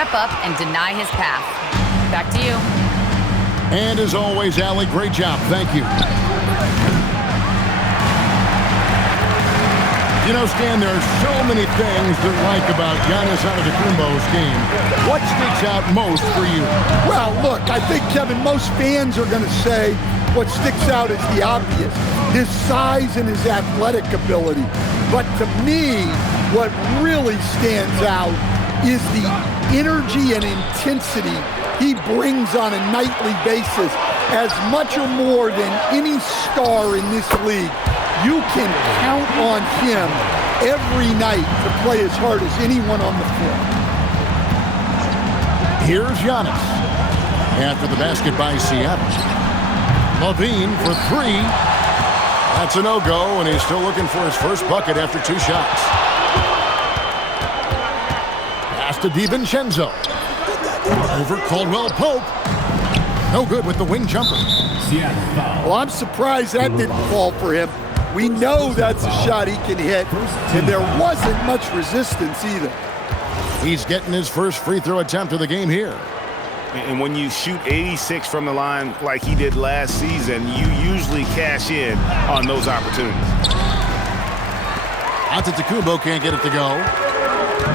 step up and deny his path. Back to you. And as always, Allie, great job. Thank you. You know, Stan, there are so many things to like about Giannis Antetokounmpo's game. What sticks out most for you? Well, look, I think, Kevin, most fans are going to say what sticks out is the obvious, his size and his athletic ability. But to me, what really stands out is the energy and intensity he brings on a nightly basis, as much or more than any star in this league. You can count on him every night to play as hard as anyone on the floor. Here's Giannis after the basket by Seattle. Levine for three. That's a no-go, and he's still looking for his first bucket after 2 shots. Pass to DiVincenzo. Over Caldwell Pope. No good with the wing jumper. Well, I'm surprised that didn't fall for him. We know that's a shot he can hit, and there wasn't much resistance either. He's getting his first free throw attempt of the game here. And when you shoot 86 from the line like he did last season, you usually cash in on those opportunities. Antetokounmpo can't get it to go.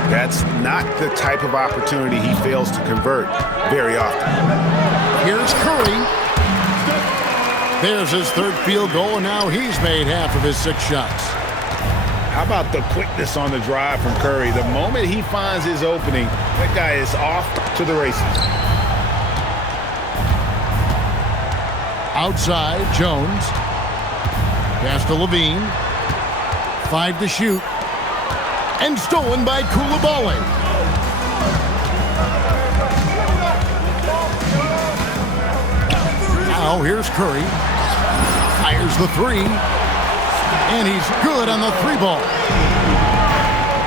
That's not the type of opportunity he fails to convert very often. Here's Curry. There's his third field goal, and now he's made half of his 6 shots. How about the quickness on the drive from Curry? The moment he finds his opening, that guy is off to the races. Outside, Jones. Pass to Levine. 5 to shoot. And stolen by Coulibaly. Now here's Curry. Fires the 3. And he's good on the 3 ball.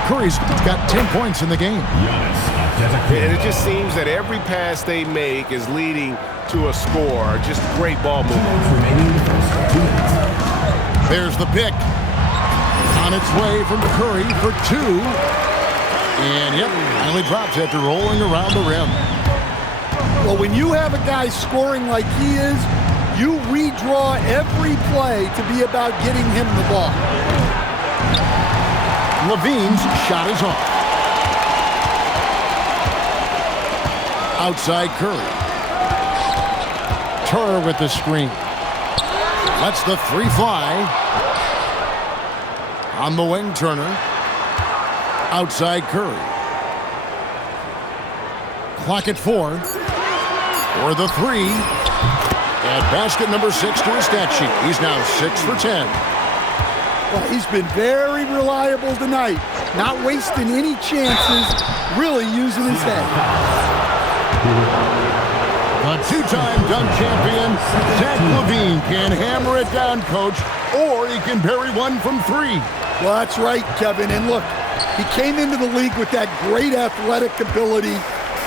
Curry's got 10 points in the game. And it just seems that every pass they make is leading to a score. Just great ball movement. There's the pick. On its way from Curry for 2. And yep, finally drops after rolling around the rim. Well, when you have a guy scoring like he is, you redraw every play to be about getting him the ball. Levine's shot is off. Outside Curry. Turner with the screen. Lets the 3 fly. On the wing, Turner. Outside Curry. Clock at 4. For the 3. And basket number 6 to his stat sheet. He's now 6 for 10. Well, he's been very reliable tonight. Not wasting any chances, really using his head. The 2-time dunk champion, Zach LaVine, can hammer it down, coach, or he can bury one from 3. Well, that's right, Kevin. And look, he came into the league with that great athletic ability,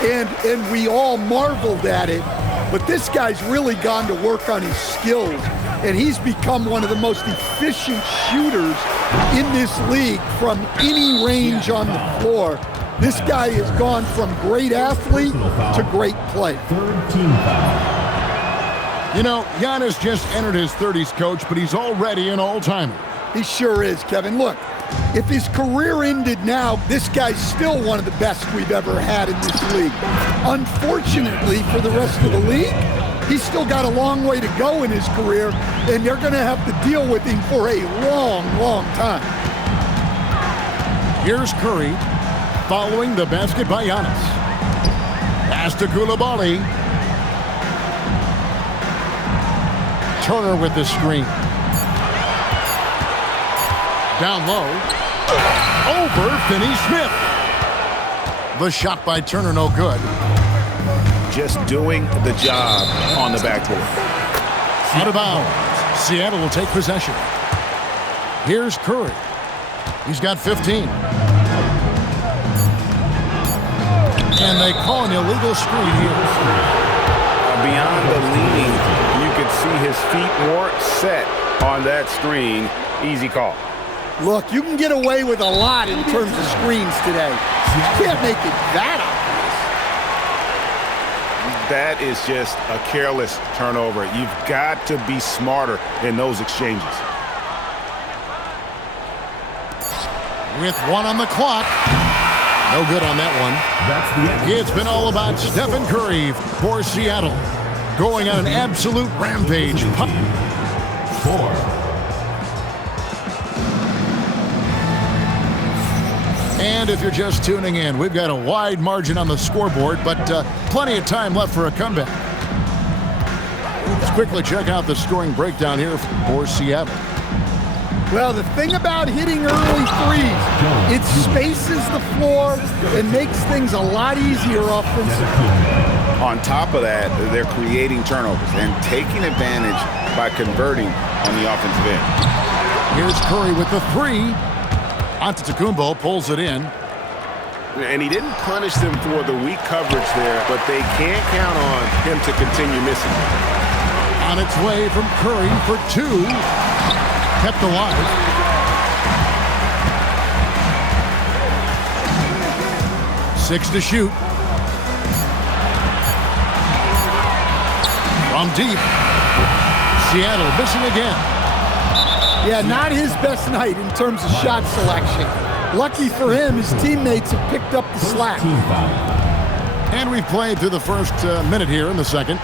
and we all marveled at it. But this guy's really gone to work on his skills, and he's become one of the most efficient shooters in this league from any range on the floor. This guy has gone from great athlete to great play. You know, Giannis just entered his 30s, coach, but he's already an all-timer. He sure is, Kevin. Look, if his career ended now, this guy's still one of the best we've ever had in this league. Unfortunately for the rest of the league, he's still got a long way to go in his career, and they're going to have to deal with him for a long, long time. Here's Curry, following the basket by Giannis. Pass to Coulibaly. Turner with the screen. Down low. Over Finney-Smith. The shot by Turner, no good. Just doing the job on the backboard. Out of bounds. Seattle will take possession. Here's Curry. He's got 15. And they call an illegal screen here. Beyond the leaning, you could see his feet weren't set on that screen. Easy call. Look, you can get away with a lot in terms of screens today. You can't make it that obvious. That is just a careless turnover. You've got to be smarter in those exchanges. With 1 on the clock. No good on that one. That's the end. It's been all about Stephen Curry for Seattle. Going on an absolute rampage. 4. And if you're just tuning in, we've got a wide margin on the scoreboard, but plenty of time left for a comeback. Let's quickly check out the scoring breakdown here for Seattle. Well, the thing about hitting early threes, it spaces the floor and makes things a lot easier offensively. On top of that, they're creating turnovers and taking advantage by converting on the offensive end. Here's Curry with the 3. Antetokounmpo pulls it in. And he didn't punish them for the weak coverage there, but they can't count on him to continue missing. On its way from Curry for 2. Kept alive. Six to shoot. From deep. Seattle missing again. Yeah, not his best night in terms of shot selection. Lucky for him, his teammates have picked up the slack. And we've played through the first minute here in the second.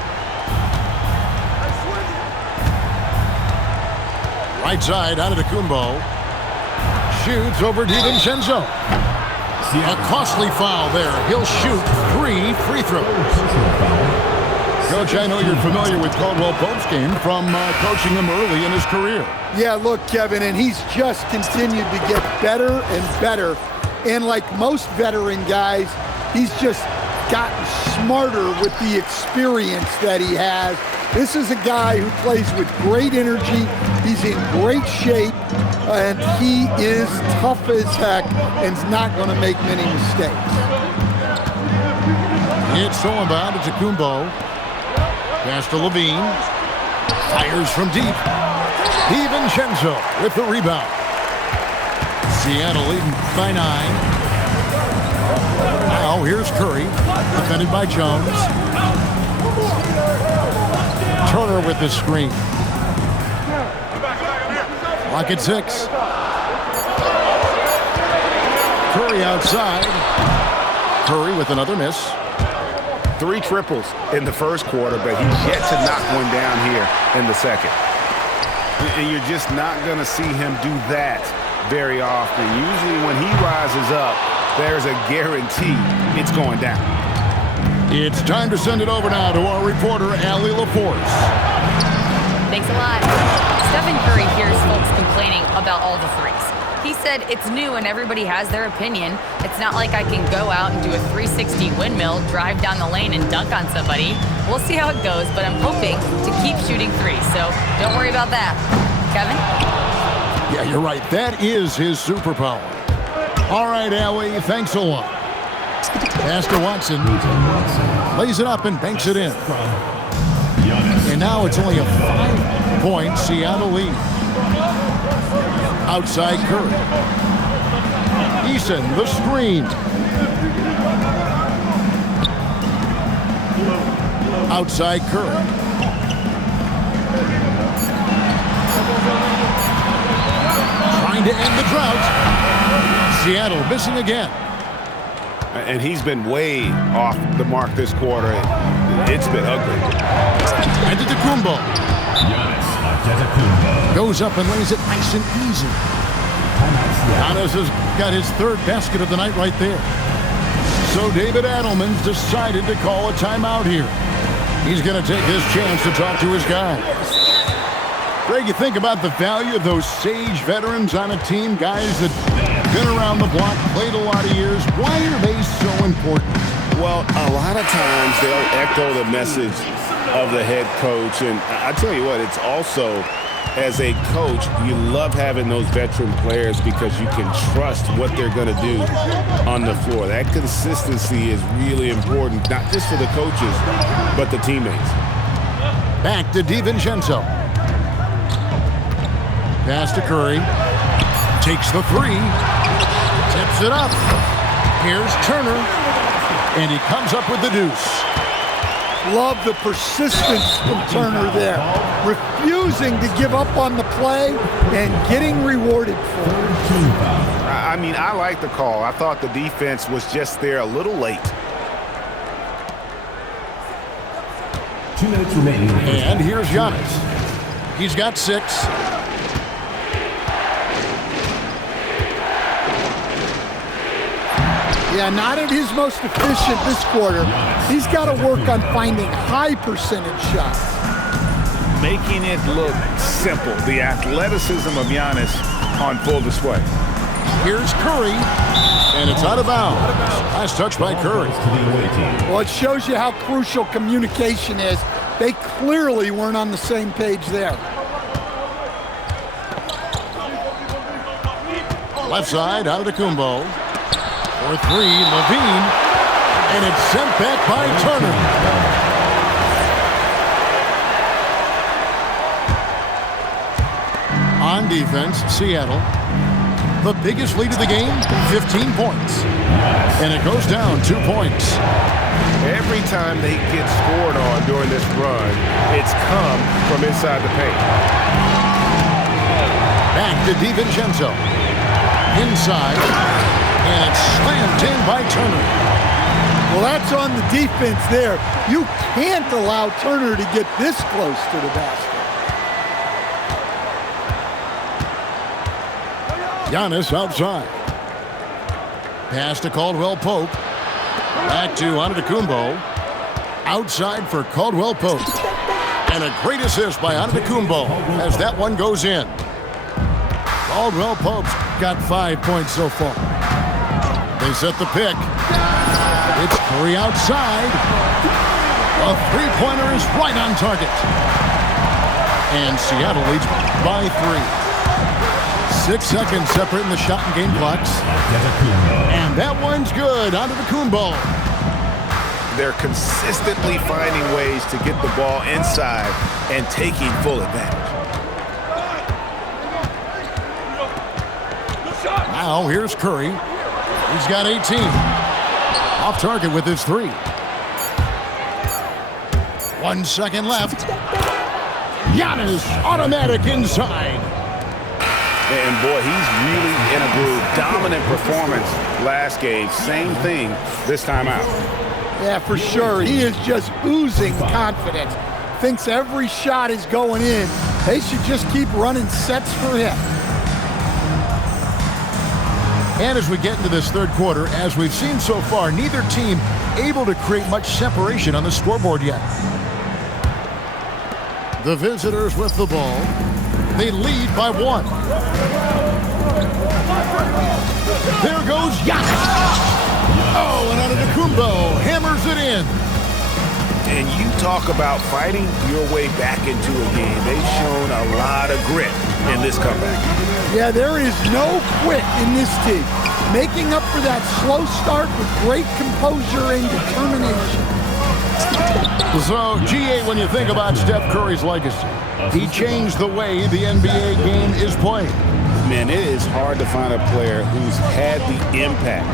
Right side, Antetokounmpo. Shoots over DiVincenzo. A costly foul there. He'll shoot 3 free throws. Coach, I know you're familiar with Caldwell Pope's game from coaching him early in his career. Yeah, look, Kevin, and he's just continued to get better and better. And like most veteran guys, he's just gotten smarter with the experience that he has. This is a guy who plays with great energy. He's in great shape, and he is tough as heck and is not going to make many mistakes. It's all about Antetokounmpo. Pass to Levine. Fires from deep. DiVincenzo with the rebound. Seattle leading by 9. Now here's Curry. Defended by Jones. Turner with the screen. Lock at 6. Curry outside. Curry with another miss. 3 triples in the first quarter, but he's yet to knock one down here in the second. And you're just not going to see him do that very often. Usually when he rises up, there's a guarantee it's going down. It's time to send it over now to our reporter, Allie LaForce. Thanks a lot. Stephen Curry hears folks complaining about all the threes. He said it's new and everybody has their opinion. It's not like I can go out and do a 360 windmill, drive down the lane and dunk on somebody. We'll see how it goes, but I'm hoping to keep shooting threes, so don't worry about that. Kevin? Yeah, you're right. That is his superpower. All right, Allie, thanks a lot. Pass to Watson. Lays it up and banks it in. And now it's only a 5-point Seattle lead. Outside Curry. Eason, the screen. Outside Curry. Trying to end the drought. Seattle missing again. And he's been way off the mark this quarter. It's been ugly. Antetokounmpo. Goes up and lays it nice and easy. Giannis has got his 3rd basket of the night right there. So David Adelman's decided to call a timeout here. He's going to take his chance to talk to his guys. Greg, you think about the value of those sage veterans on a team, guys that been around the block, played a lot of years. Why are they so important? Well, a lot of times they'll echo the message of the head coach. And I tell you what, it's also, as a coach, you love having those veteran players because you can trust what they're going to do on the floor. That consistency is really important, not just for the coaches, but the teammates. Back to DiVincenzo. Pass to Curry. Takes the 3. Tips it up. Here's Turner. And he comes up with the deuce. Love the persistence from Turner there. Refusing to give up on the play and getting rewarded for it. I mean, I like the call. I thought the defense was just there a little late. 2 minutes remaining. And here's Giannis. He's got 6. Yeah, not at his most efficient this quarter. He's got to work on finding high percentage shots. Making it look simple. The athleticism of Giannis on full display. Here's Curry, and it's out of bounds. Nice touch by Curry. Well, it shows you how crucial communication is. They clearly weren't on the same page there. Left side, Antetokounmpo. For 3, Levine, and it's sent back by Turner. On defense, Seattle. The biggest lead of the game, 15 points. And it goes down 2 points. Every time they get scored on during this run, it's come from inside the paint. Back to DiVincenzo. Inside, and it's slammed in by Turner. Well, that's on the defense there. You can't allow Turner to get this close to the basket. Giannis outside. Pass to Caldwell Pope. Back to Antetokounmpo. Outside for Caldwell Pope. And a great assist by Antetokounmpo as that one goes in. Caldwell Pope's got 5 points so far. They set the pick. It's Curry outside. A three-pointer is right on target. And Seattle leads by 3. 6 seconds separating the shot and game clocks. And that one's good. Antetokounmpo. They're consistently finding ways to get the ball inside and taking full advantage. Now here's Curry. He's got 18. Off target with his 3. 1 second left. Giannis automatic inside. And boy, he's really in a groove. Dominant performance last game. Same thing this time out. Yeah, for sure. He is just oozing confidence. Thinks every shot is going in. They should just keep running sets for him. And as we get into this third quarter, as we've seen so far, neither team able to create much separation on the scoreboard yet. The visitors with the ball. They lead by 1. There goes Giannis. Oh, and Antetokounmpo hammers it in. And you talk about fighting your way back into a game. They've shown a lot of grit in this comeback. Yeah, there is no quit in this team. Making up for that slow start with great composure and determination. So, GA, when you think about Steph Curry's legacy, he changed the way the NBA game is played. Man, it is hard to find a player who's had the impact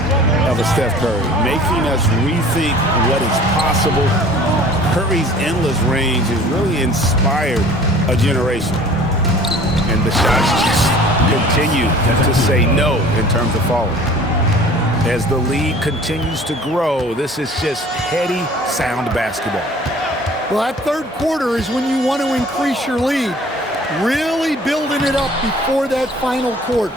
of a Steph Curry, making us rethink what is possible. Curry's endless range has really inspired a generation. And the shots just continue to say no in terms of falling. As the lead continues to grow, this is just heady, sound basketball. Well, that third quarter is when you want to increase your lead. Really building it up before that final quarter.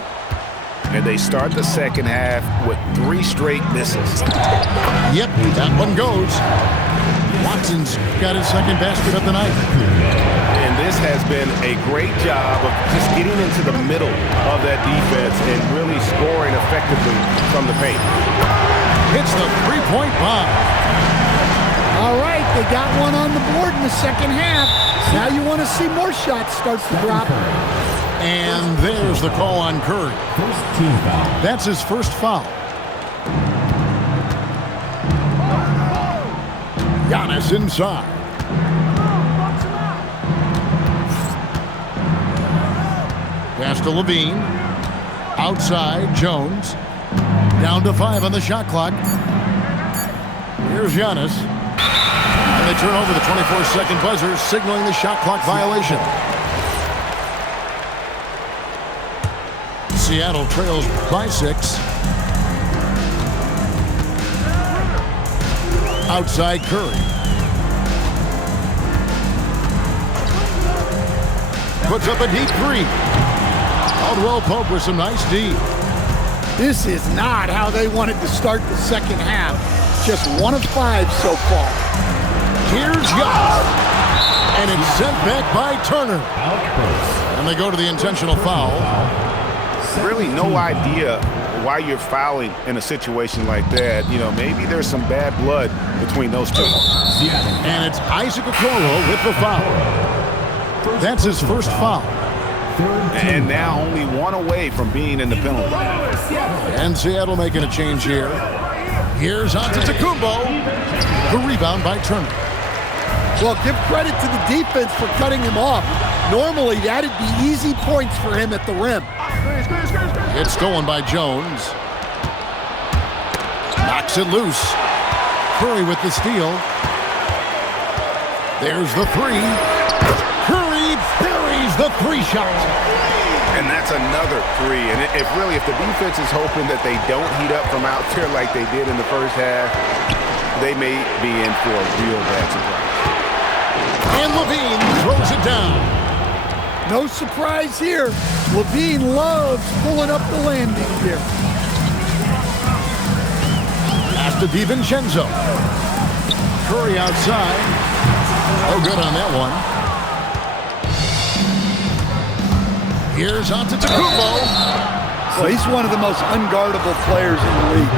And they start the second half with 3 straight misses. Yep, that one goes. Watson's got his second basket of the night. And this has been a great job of just getting into the middle of that defense and really scoring effectively from the paint. Hits the three-point bomb. All right, they got one on the board in the second half. Now you want to see more shots start to drop. And there's the call on Curry. First team foul. That's his first foul. Giannis inside. Pass to Levine. Outside, Jones. Down to 5 on the shot clock. Here's Giannis. And they turn over the 24-second buzzer, signaling the shot clock violation. Seattle trails by 6. Outside Curry. Puts up a deep 3. Caldwell Pope with some nice D. This is not how they wanted to start the second half. Just 1 of 5 so far. Here's Giannis. And it's sent back by Turner. And they go to the intentional foul. Really no idea why you're fouling in a situation like that. You know, maybe there's some bad blood between those two. And it's Isaac Okoro with the foul. That's his first foul. And now only 1 away from being in the penalty. And Seattle making a change here. Here's Antetokounmpo. The rebound by Turner. Well, give credit to the defense for cutting him off. Normally, that'd be easy points for him at the rim. It's stolen by Jones. Knocks it loose. Curry with the steal. There's the 3. Curry buries the 3 shot. And that's another 3. And if the defense is hoping that they don't heat up from out there like they did in the first half, they may be in for a real bad surprise. And Levine throws it down. No surprise here. Levine loves pulling up the landing here. Pass to DiVincenzo. Curry outside. Oh, good on that one. Here's Antetokounmpo. Well, he's one of the most unguardable players in the league.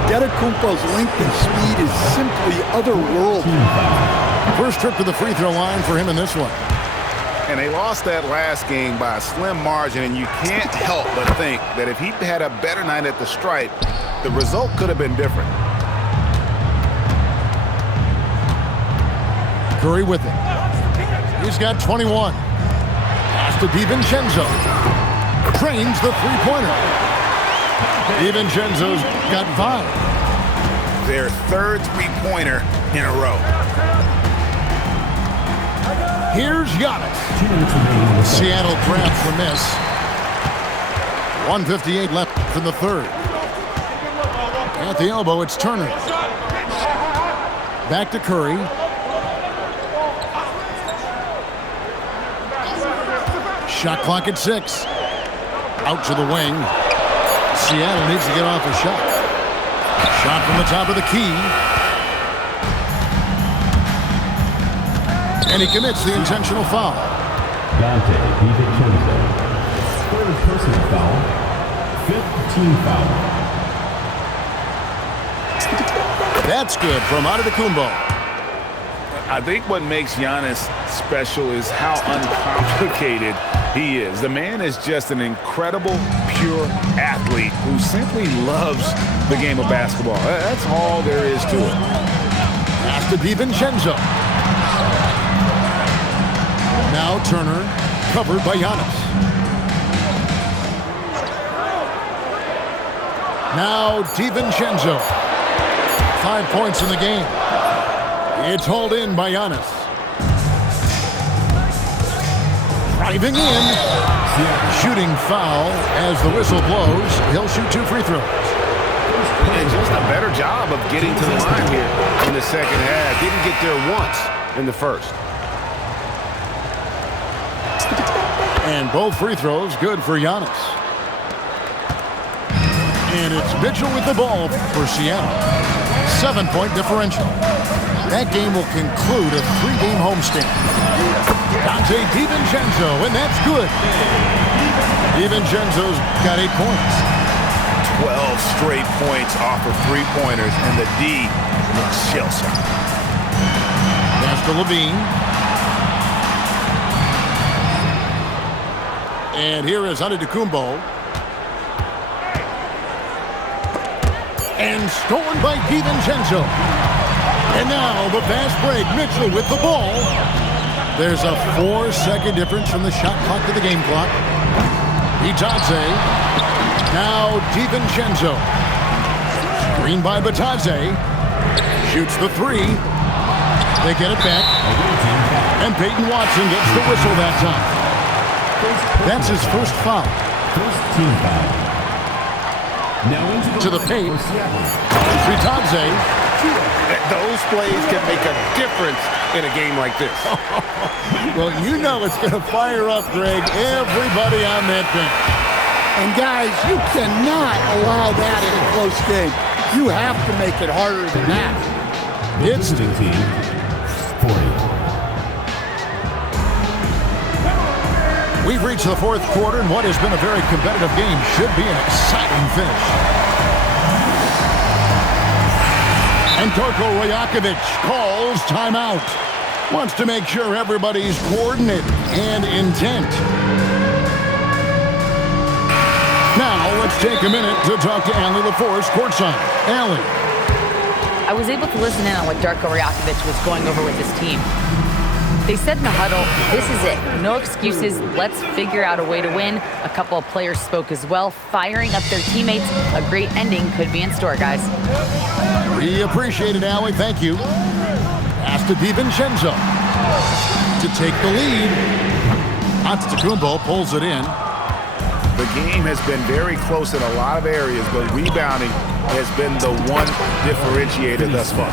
Antetokounmpo's length and speed is simply otherworldly. First trip to the free throw line for him in this one. And they lost that last game by a slim margin, and you can't help but think that if he'd had a better night at the stripe, the result could have been different. Curry with it. He's got 21. Pass to DiVincenzo. Trains the three-pointer. DiVincenzo's got 5. Their third three-pointer in a row. Here's Giannis. Seattle grabs the miss. 1:58 left in the third. At the elbow, it's Turner. Back to Curry. Shot clock at 6. Out to the wing. Seattle needs to get off a shot. Shot from the top of the key. And he commits the intentional foul. Dante DiVincenzo. Third personal foul. 5th team foul. That's good from Antetokounmpo. I think what makes Giannis special is how uncomplicated he is. The man is just an incredible, pure athlete who simply loves the game of basketball. That's all there is to it. Pass to DiVincenzo. Now Turner, covered by Giannis. Now DiVincenzo. 5 points in the game. It's hauled in by Giannis. Driving in. Shooting foul as the whistle blows. He'll shoot 2 free throws. And just a better job of getting to the line here in the second half. Didn't get there once in the first. And both free throws good for Giannis. And it's Mitchell with the ball for Seattle. 7-point differential. That game will conclude a 3-game homestand. Dante DiVincenzo, and that's good. DiVincenzo's got 8 points. 12 straight points off of three-pointers, and the D looks shell-shocked. Pass to Levine. And here is Antetokounmpo. And stolen by DiVincenzo. And now the fast break. Mitchell with the ball. There's a 4-second difference from the shot clock to the game clock. Bitadze. Now DiVincenzo. Screen by Bitadze. Shoots the 3. They get it back. And Peyton Watson gets the whistle that time. That's his first foul. First team foul. Now To the paint. Vitadze. Those plays can make a difference in a game like this. Well, you know it's going to fire up, Greg, everybody on that bench. And guys, you cannot allow that in a close game. You have to make it harder than that. It's team 40. We've reached the fourth quarter, and what has been a very competitive game should be an exciting finish. And Darko Rajakovic calls timeout. Wants to make sure everybody's coordinate and intent. Now, let's take a minute to talk to Allie LaForce courtside. Allie. I was able to listen in on what Darko Rajakovic was going over with his team. They said in the huddle, this is it. No excuses. Let's figure out a way to win. A couple of players spoke as well, firing up their teammates. A great ending could be in store, guys. We appreciate it, Allie. Thank you. Pass to DiVincenzo to take the lead. Antetokounmpo pulls it in. The game has been very close in a lot of areas, but rebounding has been the one differentiator thus far.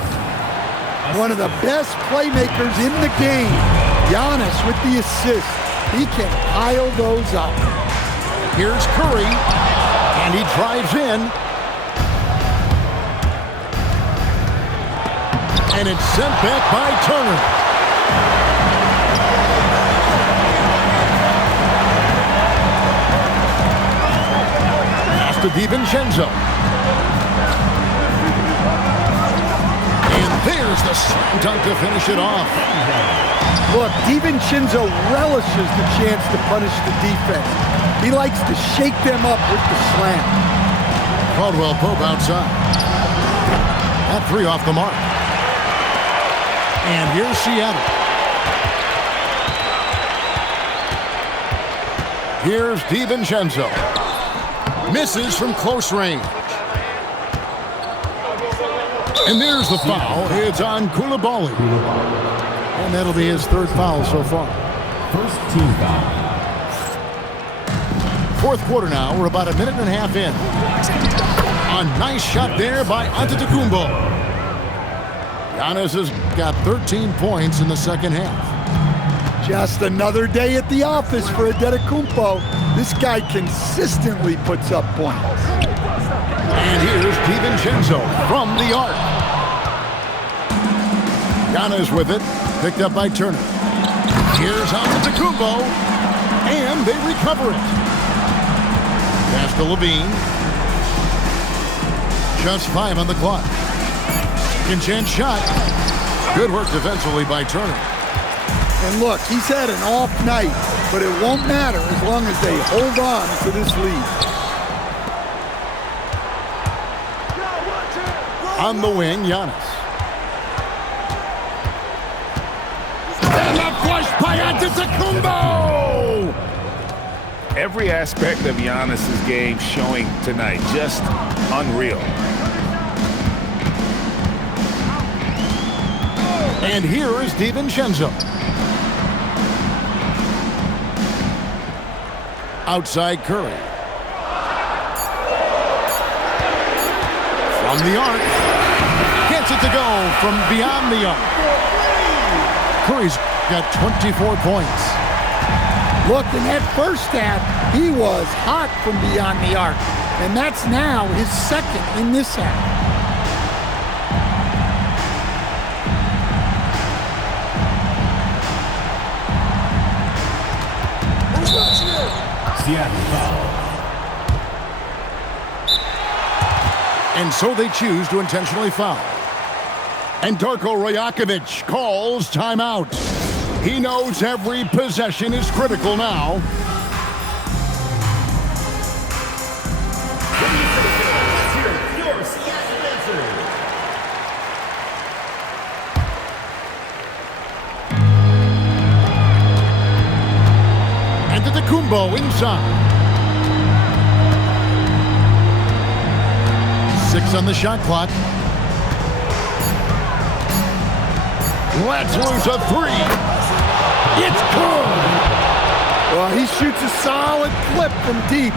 One of the best playmakers in the game. Giannis with the assist. He can pile those up. Here's Curry, and he drives in. And it's sent back by Turner. Pass to DiVincenzo. There's the slam dunk to finish it off. Look, DiVincenzo relishes the chance to punish the defense. He likes to shake them up with the slam. Caldwell Pope outside. That three off the mark. And here's Seattle. Here's DiVincenzo. Misses from close range. And there's the foul. It's on Koulibaly. And that'll be his third foul so far. First team foul. Fourth quarter now. We're about a minute and a half in. A nice shot there by Antetokounmpo. Giannis has got 13 points in the second half. Just another day at the office for Antetokounmpo. This guy consistently puts up points. And here's DiVincenzo from the arc. Giannis with it, picked up by Turner. Here's Antetokounmpo, and they recover it. Pass to Levine. Just 5 on the clock. Second chance shot. Good work defensively by Turner. And look, he's had an off night, but it won't matter as long as they hold on to this lead. On the wing, Giannis. And the flush by Antetokounmpo! Every aspect of Giannis' game showing tonight, just unreal. And here is DiVincenzo. Outside Curry. From the arc. Gets it to go from beyond the arc. Curry's got 24 points. Look, in that first half, he was hot from beyond the arc. And that's now his second in this half. Seattle foul. And so they choose to intentionally foul. And Darko Rajakovic calls timeout. He knows every possession is critical now. Antetokounmpo inside. 6 on the shot clock. Let's lose a three. It's good. Well, he shoots a solid clip from deep.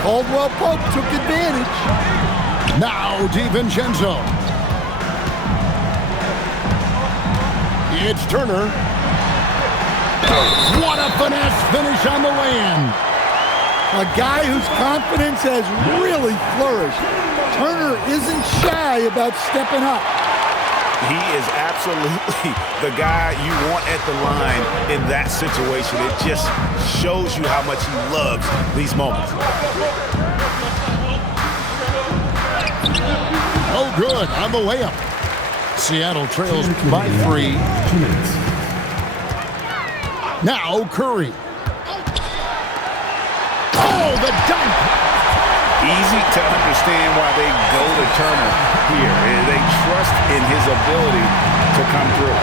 Caldwell Pope took advantage. Now DiVincenzo. It's Turner. What a finesse finish on the lay-in. A guy whose confidence has really flourished. Turner isn't shy about stepping up. He is absolutely the guy you want at the line in that situation. It just shows you how much he loves these moments. Oh, good on the layup. Seattle trails by 3. Now Curry. Oh, the dunk. Easy to understand why they go to Turner here. They trust in his ability to come through.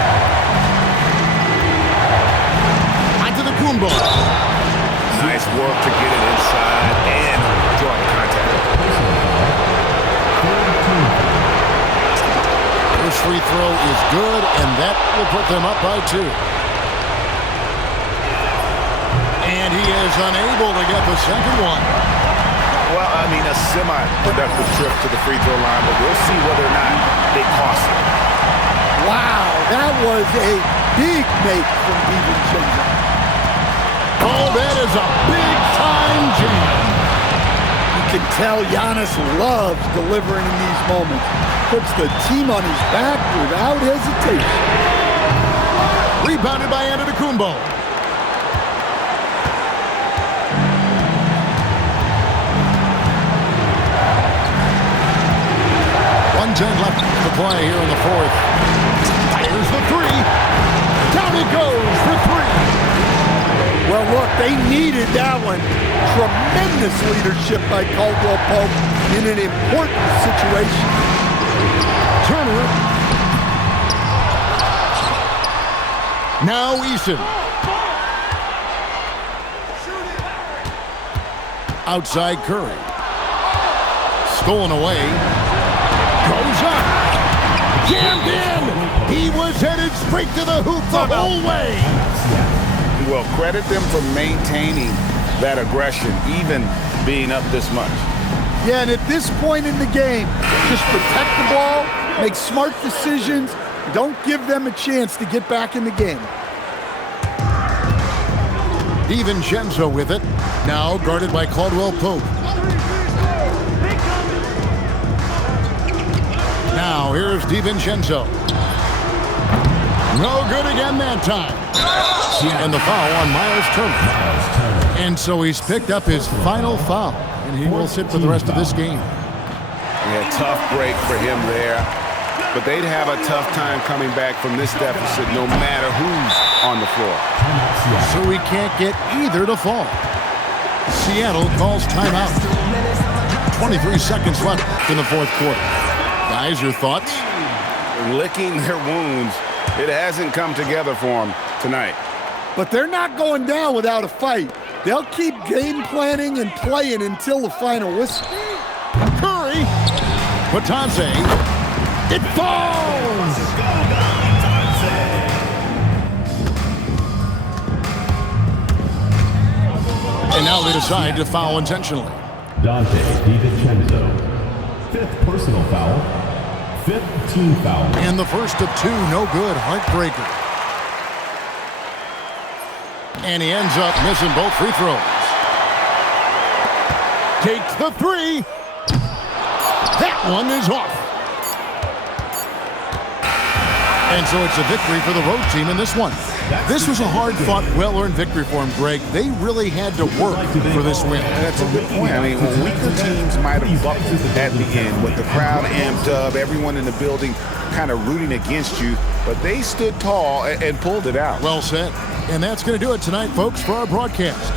Onto the Kumbo. Nice work to get it inside and draw contact. First free throw is good, and that will put them up by 2. And he is unable to get the second one. Well, I mean, a semi-productive trip to the free throw line, but we'll see whether or not they cost him. Wow, that was a big make from DiVincenzo. Oh, that is a big-time jam. You can tell Giannis loves delivering in these moments. Puts the team on his back without hesitation. Rebounded by Antetokounmpo. Left to play here in the fourth. Here's the three. Down it goes for 3. Well, look, they needed that one. Tremendous leadership by Caldwell Pope in an important situation. Turner. Now Eason. Outside Curry. Stolen away. Goes up. Jammed in. He was headed straight to the hoop the whole way. Well, credit them for maintaining that aggression, even being up this much. Yeah, and at this point in the game, just protect the ball, make smart decisions, don't give them a chance to get back in the game. DiVincenzo with it. Now guarded by Caldwell Pope. Now here's DiVincenzo. No good again that time. And the foul on Miles Turner. And so he's picked up his final foul. And he will sit for the rest of this game. Yeah, tough break for him there. But they'd have a tough time coming back from this deficit no matter who's on the floor. So he can't get either to fall. Seattle calls timeout. 23 seconds left in the fourth quarter. Guys, your thoughts? Licking their wounds. It hasn't come together for them tonight. But they're not going down without a fight. They'll keep game planning and playing until the final whistle. Curry. Batanze. It falls! And now they decide to foul intentionally. Dante DiVincenzo. 5th personal foul. 5th team foul. And the first of 2, no good. Heartbreaker. And he ends up missing both free throws. Takes the 3. That one is off. And so it's a victory for the road team in this one. This was a hard-fought, well-earned victory for him, Greg. They really had to work for this win. That's a good point. I mean, weaker teams might have buckled at the end with the crowd amped up, everyone in the building kind of rooting against you, but they stood tall and pulled it out. Well said. And that's going to do it tonight, folks, for our broadcast.